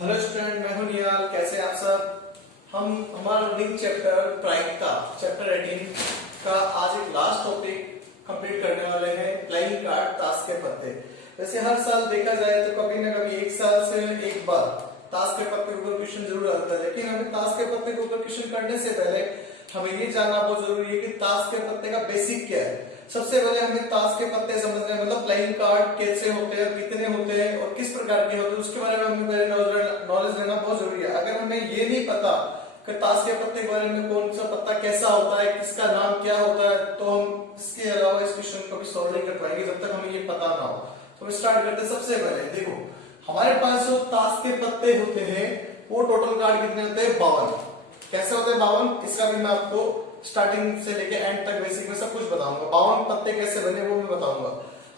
Hello student, मैं हूं निहाल। कैसे हैं आप सब? हम हमारा रीडिंग चैप्टर प्रायिकता चैप्टर 18 का आज एक लास्ट टॉपिक कंप्लीट करने वाले हैं, प्लेइंग कार्ड, ताश के पत्ते। वैसे हर साल देखा जाए तो कभी ना कभी एक साल से एक बार ताश के पत्ते के ऊपर क्वेश्चन जरूर आता है, लेकिन हमें ताश के पत्ते के ऊपर क्वेश्चन करने से पहले हमें ये जानना बहुत जरूरी है कि ताश के पत्ते का बेसिक क्या है। सबसे पहले हमें ताश के पत्ते समझने हैं, मतलब प्लेइंग कार्ड कैसे होते हैं, कितने होते हैं और किस प्रकार के होते हैं, उसके बारे में हमें पहले नॉलेज लेना बहुत जरूरी है। अगर हमें ये नहीं पता कि ताश के पत्ते के बारे में कौन सा पत्ता कैसा होता है, किसका नाम क्या होता है, तो हम इसके अलावा इस क्वेश्चन को भी सॉल्व नहीं कर पाएंगे जब तक हमें ये पता ना हो। तो हम स्टार्ट करते हैं। सबसे पहले देखो, हमारे पास जो ताश के पत्ते होते हैं वो टोटल कार्ड कितने होते हैं? 52। कैसे होते हैं 52? इसका भी मैं आपको स्टार्टिंग से लेके एंड तक बेसिक में सब कुछ बताऊंगा। 52 पत्ते कैसे बने वो मैं बताऊंगा।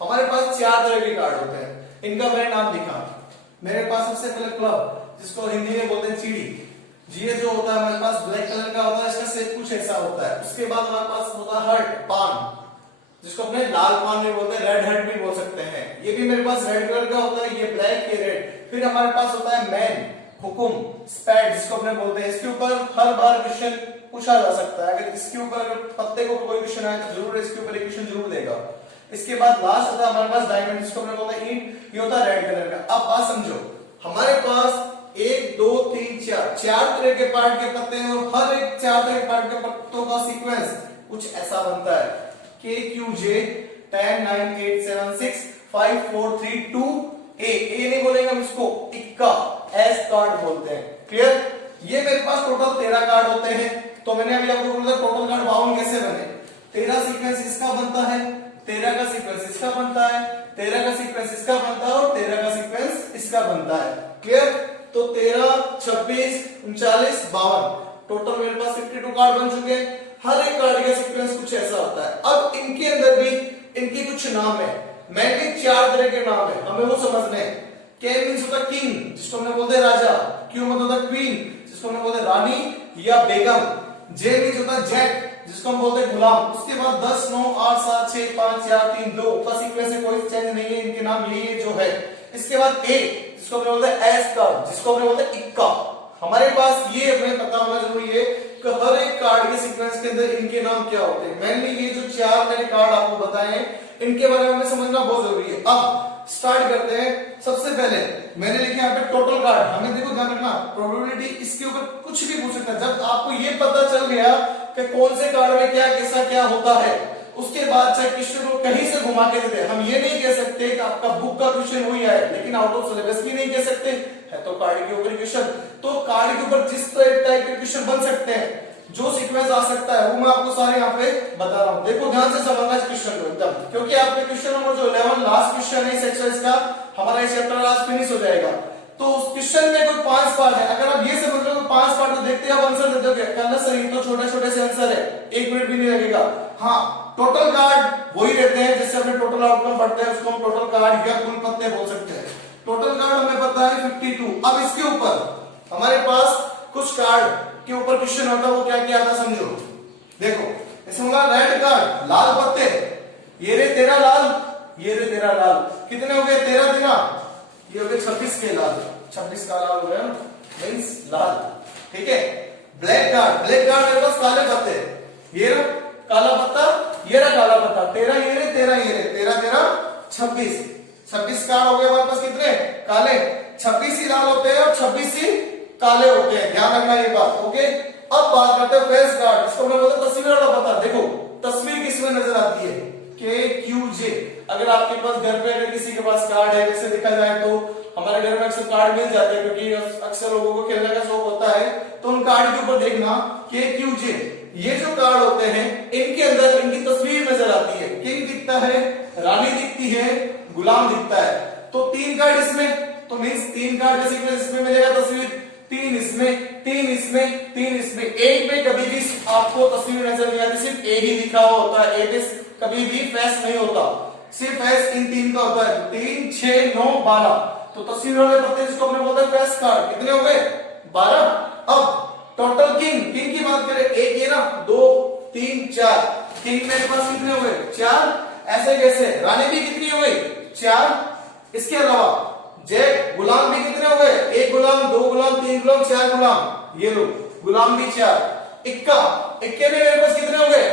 हमारे पास 4 तरह के कार्ड होते हैं, इनका मैंने नाम लिखा। मेरे पास सबसे पहले क्लब, जिसको हिंदी में बोलते हैं चिड़ी, ये जो होता है हमारे पास ब्लैक कलर का होता है, इसका शेप कुछ ऐसा होता है। उसके बाद हमारे पास होता है हर्ट, पान, जिसको अपने लाल पान भी बोलते हैं, रेड हर्ट भी बोल सकते हैं। ये भी मेरे पास रेड कलर का होता है, ये ब्लैक, ये रेड। फिर हमारे पास होता है मैन, हुकुम, स्पैड, जिसको अपने बोलते हैं। इसके ऊपर हर बार क्वेश्चन पूछा जा सकता है। अगर इसके ऊपर अगर पत्ते को कोई क्वेश्चन आए तो जरूर इसके ऊपर एक क्वेश्चन जरूर देगा। इसके बाद लास्ट होता है हमारे पास डायमंड, जिसको अपने बोलते हैं ईंट, ये होता है रेड कलर का। अब बात समझो, हमारे पास 1 2 3 4 तरह के पार्ट के पत्ते हैं और हर एक 4 तरह के पार्ट के पत्तों का सीक्वेंस कुछ ऐसा बनता है। KQJ 10 9 8 7 6 5 4 3 2 ए नहीं बोलेंगे हम इसको, इक्का, एस कार्ड बोलते हैं। क्लियर? ये मेरे पास टोटल 13 कार्ड होते हैं। तो मैंने अभी आपको बोला टोटल कार्ड 52 कैसे बने। 13 सीक्वेंस इसका बनता है, 13 का सीक्वेंस इसका बनता है, 13 का सीक्वेंस इसका बनता है और 13 का सीक्वेंस इसका बनता है। क्लियर? तो 13 26 39 52 टोटल मेरे पास 52 कार्ड बन चुके हैं। हर एक कार्ड का सीक्वेंस कुछ ऐसा होता है। अब इनके अंदर भी इनके कुछ नाम है। मैंने 4 तरह के नाम है, हमें वो समझने हैं। के मींस होता है किंग, जिसको हम बोलते हैं राजा। क्यू मतलब होता है क्वीन, जिसको हम बोलते हैं रानी या बेगम। जे मींस होता है जैक, जिसको हम बोलते हैं गुलाम। उसके बाद 10 9 8 7 6 5 4 3 2 का सीक्वेंस है, कोई चेंज नहीं है, इनके नाम यही जो है। इसके बाद ए, जिसको हम बोलते हैं एस कार्ड, जिसको हम बोलते हैं इक्का। हमारे पास ये हमें पता होना जरूरी है कि हर एक कार्ड के सीक्वेंस के अंदर इनके नाम क्या होते हैं। मैंने ये जो 4 मैंने कार्ड आपको बताए हैं, इनके बारे में हमें समझना बहुत जरूरी है। अब स्टार्ट करते हैं। सबसे पहले मैंने लिखे यहाँ पे टोटल कार्ड। हमें देखो ध्यान रखना, प्रोबेबिलिटी इसके ऊपर कुछ भी पूछ सकता है। जब आपको ये पता चल गया कि कौन से कार्ड में क्या कैसा क्या होता है, उसके बाद चाहे क्वेश्चन को कहीं से घुमा के दे, हम ये नहीं कह सकते कि आपका बुक का क्वेश्चन वही है, लेकिन आउट ऑफ सिलेबस भी नहीं कह सकते है। तो कार्ड के ऊपर क्वेश्चन, तो कार्ड के ऊपर जिस टाइप के क्वेश्चन बन सकते हैं, जो सीक्वेंस आ सकता है, वो मैं आपको सारे यहाँ पे बता रहा हूँ। देखो ध्यान से समझना इस क्वेश्चन को एकदम, क्योंकि आपके क्वेश्चन नंबर जो 11 लास्ट क्वेश्चन है इस एक्सरसाइज का, हमारा ये चैप्टर आज फिनिश हो जाएगा। तो उस क्वेश्चन में कोई 5 पार्ट है। अगर आप ये समझ लो 5 पार्ट, तो देखते हैं आप आंसर दे दोगे। कहना सर ये तो छोटे छोटे से आंसर है, 1 मिनट भी नहीं लगेगा। हाँ, टोटल कार्ड वही रहते हैं, जैसे अपने टोटल आउटकम पढ़ते हैं उसको हम टोटल कार्ड या कुल पत्ते बोल सकते हैं। टोटल कार्ड हमें पता है 52। अब इसके ऊपर हमारे पास कुछ कार्ड के ऊपर क्वेश्चन होता है, वो क्या क्या आता समझो। देखो इसमें रेड कार्ड, लाल पत्ते, ये रे 13 लाल, ये रे 13 लाल, कितने हो गए? 13 13, ये हो गए 26 के लाल, 26 का लाल हो गया मींस लाल। ठीक है। ब्लैक कार्ड, ब्लैक कार्ड मेरे पास काले पत्ते, ये रहा काला पत्ता, ये रहा काला पत्ता, 13 ये रे 13 ये रे, 13 13 26, 26 कार्ड हो गए हमारे पास। कितने? काले। 26 ही लाल होते हैं और 26 ही काले होते हैं, ध्यान रखना ये बात। ओके। अब बात करते हैं फेस कार्ड, जिसको मैं बोलता हूं तस्वीर वाला पत्ता। देखो तस्वीर किसमें नजर आती है? KQJ। अगर आपके पास घर पे अगर किसी के पास कार्ड है, वैसे देखा जाए तो हमारे घर में अक्सर कार्ड मिल जाते हैं, क्योंकि अक्सर लोगों को खेलने का शौक होता है। तो उन कार्ड के ऊपर देखना KQJ, ये जो कार्ड होते हैं इनके अंदर इनकी तस्वीर नजर आती है। किंग दिखता है, रानी दिखती है, गुलाम दिखता है। तो 3 कार्ड इसमें, तो मींस 3 कार्ड का सीक्वेंस इसमें मिलेगा तस्वीर, 3 इसमें, 3 इसमें, 3 इसमें। एक में कभी भी आपको तस्वीर नजर नहीं आती, सिर्फ ए ही लिखा हुआ होता है। ए पे कभी भी फेस नहीं होता, सिर्फ फेस इन 3 का होता है। 3 6 9 12, तो तस्वीर वाले पत्ते जिसको हमने बोलते हैं फेस कार्ड, कितने हो गए? 12। अब टोटल किंग, किंग की बात करें, एक ये ना 2 3 4, किंग मेरे पास कितने हो गए? 4। ऐसे कैसे? रानी भी कितनी हो गई? 4। इसके अलावा जैक, गुलाम भी कितने हो गए? 1 गुलाम दो गुलाम, तीन गुलाम, चार गुलाम, ये लो गुलाम भी चार, इक्का, इक्के में मेरे पास कितने हो गए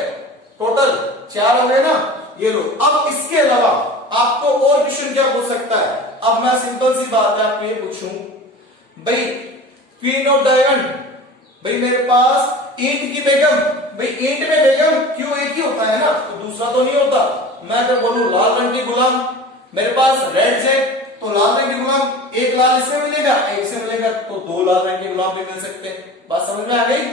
टोटल, चार हो गए ना, ये लो। अब इसके अलावा आपको और क्वेश्चन क्या पूछ सकता है? अब मैं सिंपल सी बात है आपको ये पूछूं, भाई क्वीन ऑफ डायमंड, भाई मेरे पास ईंट की बेगम, भाई ईंट में बेगम क्यों एक ही होता है ना, तो दूसरा तो नहीं होता। मैं जब बोलूं लाल रंग की गुलाम, मेरे पास रेड जैक, तो लाल रंग की गुलाम, एक लाल इससे मिलेगा, एक से मिलेगा, तो दो लाल रंग के गुलाम भी मिल सकते हैं। बात समझ में आ गई?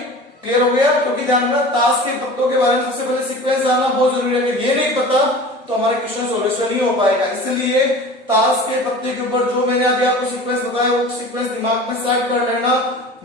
क्लियर हो गया? क्योंकि ध्यान रखना ताश के पत्तों के बारे में सबसे पहले सीक्वेंस जानना बहुत जरूरी है। अगर ये नहीं पता तो हमारे क्वेश्चन सॉल्यूशन नहीं हो पाएगा। इसलिए ताश के पत्ते के ऊपर जो मैंने अभी आपको सीक्वेंस बताया वो सीक्वेंस दिमाग में सेट कर लेना।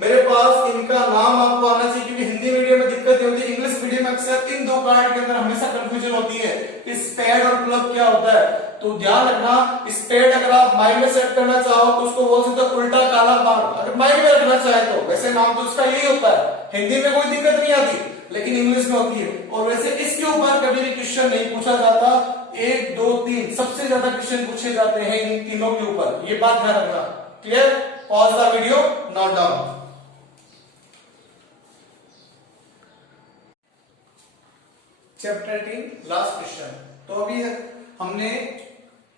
मेरे पास इनका नाम आपको आना चाहिए, क्योंकि हिंदी मीडियम में दिक्कत होती है, इंग्लिश मीडियम में अक्सर इन दो कार्ड के अंदर हमेशा कंफ्यूजन होती है कि स्पेड और क्लब क्या होता है। तो ध्यान रखना, स्पेड अगर आप माइंड में सेट करना चाहो तो उसको बोल सकते हो उल्टा काला बाण, अगर माइंड में रखना चाहे तो। वैसे नाम तो उसका यही होता है, हिंदी में कोई दिक्कत नहीं आती, लेकिन इंग्लिश में होती है। और वैसे इसके ऊपर कभी भी क्वेश्चन नहीं पूछा जाता, 1 2 3 सबसे ज्यादा क्वेश्चन पूछे जाते हैं इन तीनों के ऊपर, ये बात ध्यान रखना। Clear? Pause the video, note down. Chapter 18 last question. तो अभी हमने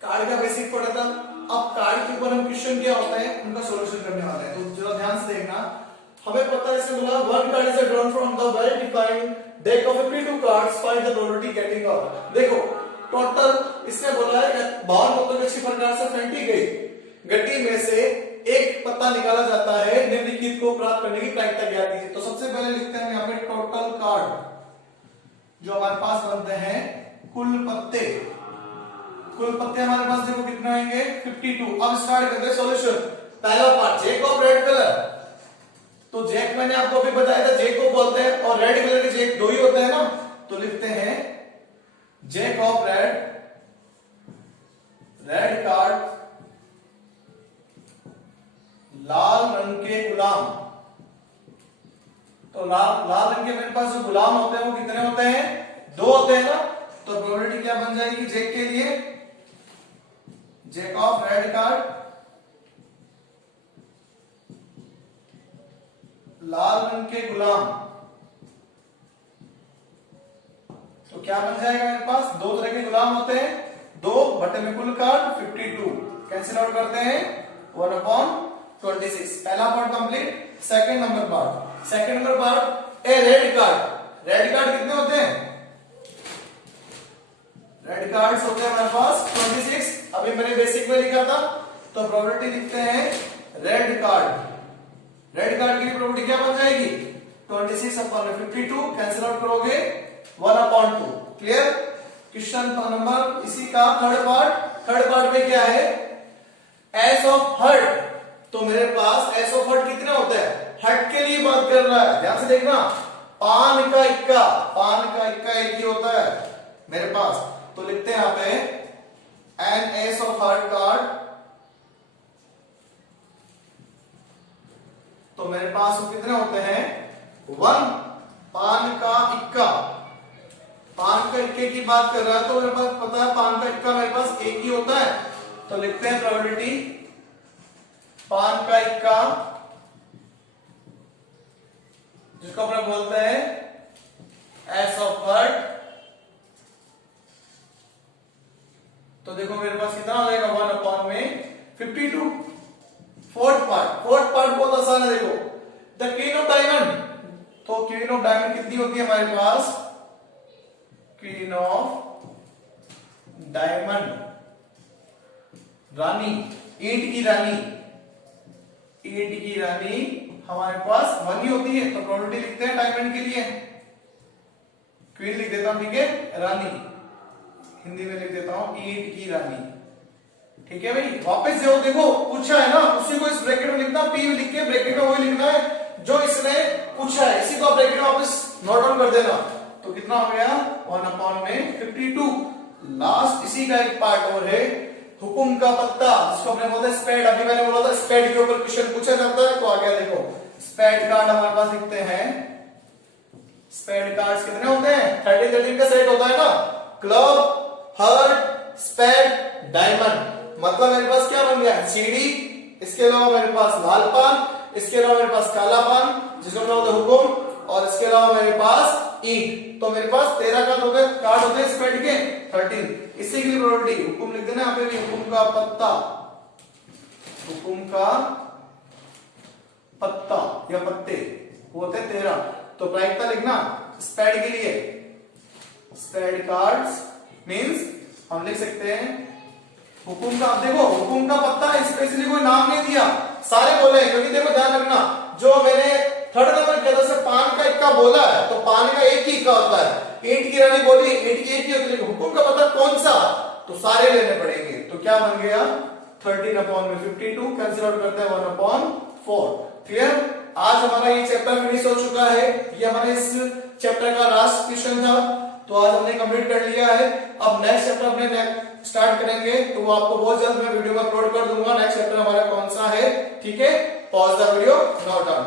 कार्ड का बेसिक पढ़ा था, अब कार्ड के ऊपर हम क्वेश्चन क्या होता है उनका सॉल्यूशन करने वाले हैं। तो जरा ध्यान से देखना, हमें पता है इसमें बोला one card is drawn from the well defined deck of 52 cards, find the probability getting out. देखो टोटल इसने बोला है 52 पत्तों की अच्छी प्रकार से फेंटी गई गड्डी में से एक पत्ता निकाला जाता है, निम्नलिखित को प्राप्त करने की प्रायिकता ज्ञात कीजिए। तो सबसे पहले लिखते हैं यहाँ पे टोटल कार्ड जो हमारे पास बनते हैं, कुल पत्ते, कुल पत्ते हमारे पास देखो कितने होंगे 52। अब स्टार्ट करते हैं सॉल्यूशन। पहला part jack of red colour, तो जैक मैंने आपको अभी बताया था जैक को बोलते हैं, और रेड कलर के जैक दो ही होते हैं ना, तो लिखते हैं jack of red, red card, लाल रंग के गुलाम। तो लाल रंग के मेरे पास जो गुलाम होते हैं वो कितने होते हैं? दो होते हैं ना, तो प्रोबेबिलिटी क्या बन जाएगी जैक के लिए? जैक ऑफ रेड कार्ड, लाल रंग के गुलाम, तो क्या बन जाएगा मेरे पास? दो तरह के गुलाम होते हैं, दो बटे में कुल कार्ड 52, कैंसिल आउट करते हैं 1/26। पहला part complete. Second number part, second number part A red card, red card कितने होते हैं? रेड कार्ड्स होते हैं हमारे पास 26। अभी मैंने बेसिक में लिखा था, तो प्रोबेबिलिटी लिखते हैं रेड कार्ड, रेड कार्ड की प्रोबेबिलिटी क्या बन जाएगी? 26/52, कैंसिल आउट करोगे 1/2। क्लियर? क्वेश्चन नंबर इसी का थर्ड पार्ट, थर्ड पार्ट में क्या है? एस ऑफ हर्ट, तो मेरे पास एस ऑफ हर्ट कितने होते हैं? हर्ट के लिए बात कर रहा है, ध्यान से देखना, पान का इक्का, पान का इक्का एक ही होता है मेरे पास, तो लिखते हैं यहां पे N S of heart card, तो मेरे पास वो कितने होते हैं? 1। पान का इक्का, पान का इक्के की बात कर रहा है, तो मेरे पास पता है पान का इक्का मेरे पास एक ही होता है, तो लिखते हैं प्रोबेबिलिटी पान का इक्का, जिसको अपन बोलते हैं एस ऑफ हर्ट। तो देखो मेरे पास कितना हो जाएगा 1/52। फोर्थ पार्ट, फोर्थ पार्ट बहुत आसान है, देखो द क्वीन ऑफ डायमंड, तो क्वीन ऑफ डायमंड कितनी होती है हमारे पास? क्वीन ऑफ डायमंड, रानी, ईंट की रानी, ईंट की रानी हमारे पास 1 ही होती है, तो प्रोबेबिलिटी लिखते हैं डायमंड के लिए, क्वीन लिख देता हूं, ठीक है, रानी हिंदी में लिख देता हूं ईंट की रानी। ठीक है भाई, वापस जो देखो पूछा है ना, उसी को इस ब्रैकेट में लिखना, पी लिख के ब्रैकेट में वही लिखना है जो इसने पूछा है, इसी को आप ब्रैकेट में वापस नोट डाउन कर देना। तो कितना हो गया 1/52। लास्ट इसी का एक पार्ट और है, हुकुम का पत्ता, जिसको हमने बोलते हैं स्पेड। अभी मैंने बोला था स्पेड के ऊपर क्वेश्चन पूछा जाता है, तो आ गया देखो स्पेड कार्ड हमारे पास लिखते हैं। स्पेड कार्ड्स कितने होते हैं? 13 का सेट होता है ना, क्लब, हर्ट, स्पेड, डायमंड। मतलब मेरे पास क्या बन गया? सीडी, इसके अलावा मेरे पास लाल पान, इसके अलावा मेरे पास कालापन जिसको हम बोलते हैं हुकुम, और इसके अलावा मेरे पास ईंट। तो मेरे पास 13 कार्ड होते हैं स्पेड के 13। इसी की प्रोबेबिलिटी हुकुम लिख देना यहाँ पे भी, हुकुम का पत्ता, हुकुम का पत्ता या पत्ते होते 13। तो प्रायिकता लिखना स्पेड के लिए, स्पेड कार्ड्स मींस हम लिख सकते हैं हुकुम का। अब देखो हुकुम का पत्ता स्पेशली कोई नाम नहीं दिया, सारे बोले हैं, क्योंकि देखो ध्यान रखना जो मैंने थर्ड नंबर की तरफ से पान का इक्का बोला है तो पान का एक ही इक्का होता है, ईंट की रानी बोली ईंट की एक ही होती है, हुकुम का पत्ता कौन सा, तो सारे लेने पड़ेंगे। तो क्या बन गया 13/52, कैंसिल आउट करते हैं 1/4। क्लियर। आज हमारा ये चैप्टर फिनिश हो चुका है, ये हमारे इस चैप्टर का लास्ट क्वेश्चन था, तो आज हमने कंप्लीट कर लिया है। अब नेक्स्ट चैप्टर अपने स्टार्ट करेंगे, तो वो आपको बहुत जल्द मैं वीडियो में अपलोड कर दूंगा। नेक्स्ट चैप्टर हमारा कौन सा है, ठीक है। Pause the video, now done.